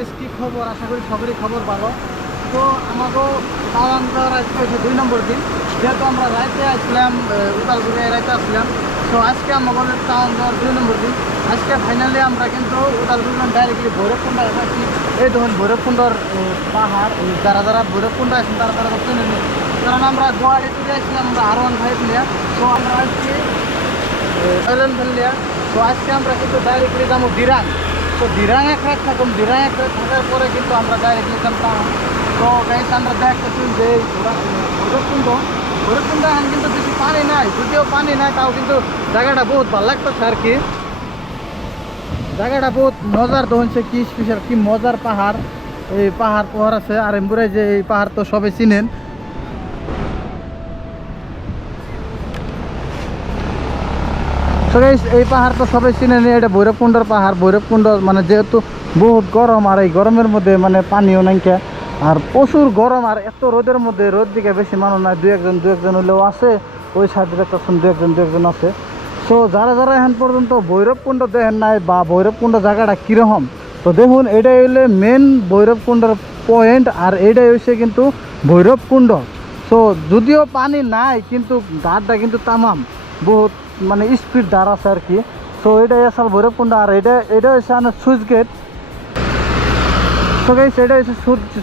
Guys কি খবর? আশা করি সবারই খবর ভালো। তো আমাকেও তাওয়াং যাওয়ার আজকে হচ্ছে 2 নম্বর দিন। যেহেতু আমরা রাইতে আসলাম, উদালগুড়ি রাইতে আসলাম, তো আজকে আমাদের তাওয়াং যাওয়ার 2 নম্বর দিন। আজকে ফাইনালি আমরা কিন্তু উদালগুড়ি ডাইরেক্টলি ভৈরবকুণ্ডা এসেছি। এই ধরুন ভৈরবকুণ্ডর পাহাড়, যারা যারা ভৈরবকুণ্ডা আছেন তারা তারা চিনে নিন, কারণ আমরা গুয়াহাটি থেকে আসছিলাম আমরা R15 নিয়ে। তো আমরা আসছি রয়্যাল এনফিল্ড। তো আজকে আমরা কিন্তু ডাইরেক্টলি যাবো দিরাং। তো দিরাং এক রাত থাকুন, দিরাং এক রাত থাকার পরে কিন্তু আমরা ডাইরেক্টলি যাবো। তো গাইস আমরা দেখতেছি যে ভৈরবকুণ্ড এখন কিন্তু বেশি পানি নাই, যদিও পানি নাই তাও কিন্তু জায়গাটা বহুত ভালো লাগতেছে আর কি। জায়গাটা বহুত মজার তো হচ্ছে, কি স্পেশাল কি মজার পাহাড়। এই পাহাড় আছে আর এমপুরে যে এই পাহাড় তো সবাই চিনেন। এই পাহাড় তো সবাই চিনেন, এটা ভৈরবকুণ্ডর পাহাড়। ভৈরবকুণ্ড মানে যেহেতু বহুত গরম, আর এই গরমের মধ্যে মানে পানিও নাইকা, আর প্রচুর গরম, আর এত রোদের মধ্যে রোদ দিকে বেশি মানুষ নাই, দু একজন হলেও আছে। ওই সাইডে দেখতেছেন দু একজন আছে। সো যারা যারা এখন পর্যন্ত ভৈরবকুণ্ড দেখেন নাই বা ভৈরবকুণ্ড জায়গাটা কীরকম, তো দেখুন এটাই হইলে মেন ভৈরবকুণ্ডর পয়েন্ট, আর এইটাই হচ্ছে কিন্তু ভৈরবকুণ্ড। সো যদিও পানি নাই কিন্তু ঘাটটা কিন্তু তামাম বহুত মানে স্পিড ধার আছে আর কি। সো এটাই আসল ভৈরবকুণ্ড, আর এটা হচ্ছে সুইচ গেট। সো গাইস এটা হচ্ছে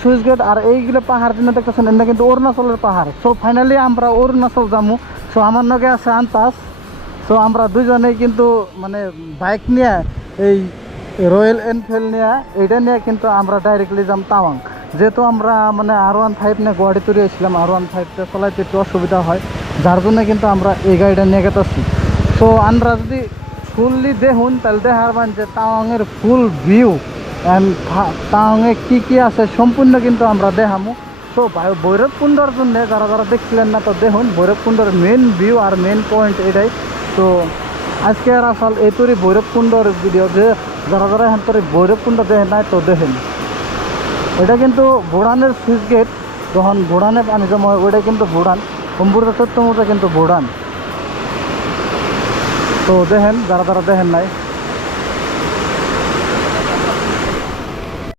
সুইচ গেট। আর এইগুলো পাহাড় জন্য দেখতেছেন এটা কিন্তু অরুণাচলের পাহাড়। সো ফাইনালি আমরা অরুণাচল যাবো। সো আমার নগে আছে আন্তাস। সো আমরা দুজনেই কিন্তু মানে বাইক নিয়ে, এই রয়্যাল এনফিল্ড নিয়ে, এইটা নিয়ে কিন্তু আমরা ডাইরেক্টলি যাম তাওয়াং। যেহেতু আমরা মানে R15 নিয়ে গুয়াহাটি তৈরি হয়েছিলাম, R15টা চলাইতে একটু অসুবিধা হয়, যার জন্য কিন্তু আমরা এই গাড়িটা নিয়ে গেতেছি। সো আমরা যদি ফুললি দেখুন তাহলে দেখাবেন যে তাওয়াংয়ের ফুল ভিউ অ্যান্ড তাওয়াংয়ে কী আছে সম্পূর্ণ কিন্তু আমরা দেখামো। তো ভৈরবকুণ্ডর জন্য যারা যারা দেখছিলেন না, তো দেখুন ভৈরবকুণ্ডর মেন ভিউ আর মেন পয়েন্ট এটাই। তো আজকে আর আসল এই তোরই ভৈরবকুণ্ডর ভিডিও, যে যারা যারা এখন তোর ভৈরবকুণ্ড দেখেন নাই তো দেখেন। এটা কিন্তু ভুটানের সুইচ গেট, যখন ভুটানে পানি জমা হয় ওইটা কিন্তু ভুটান, অম্বুরা চট্টমুটা কিন্তু ভুটান। তো দেখেন যারা যারা দেখেন নাই।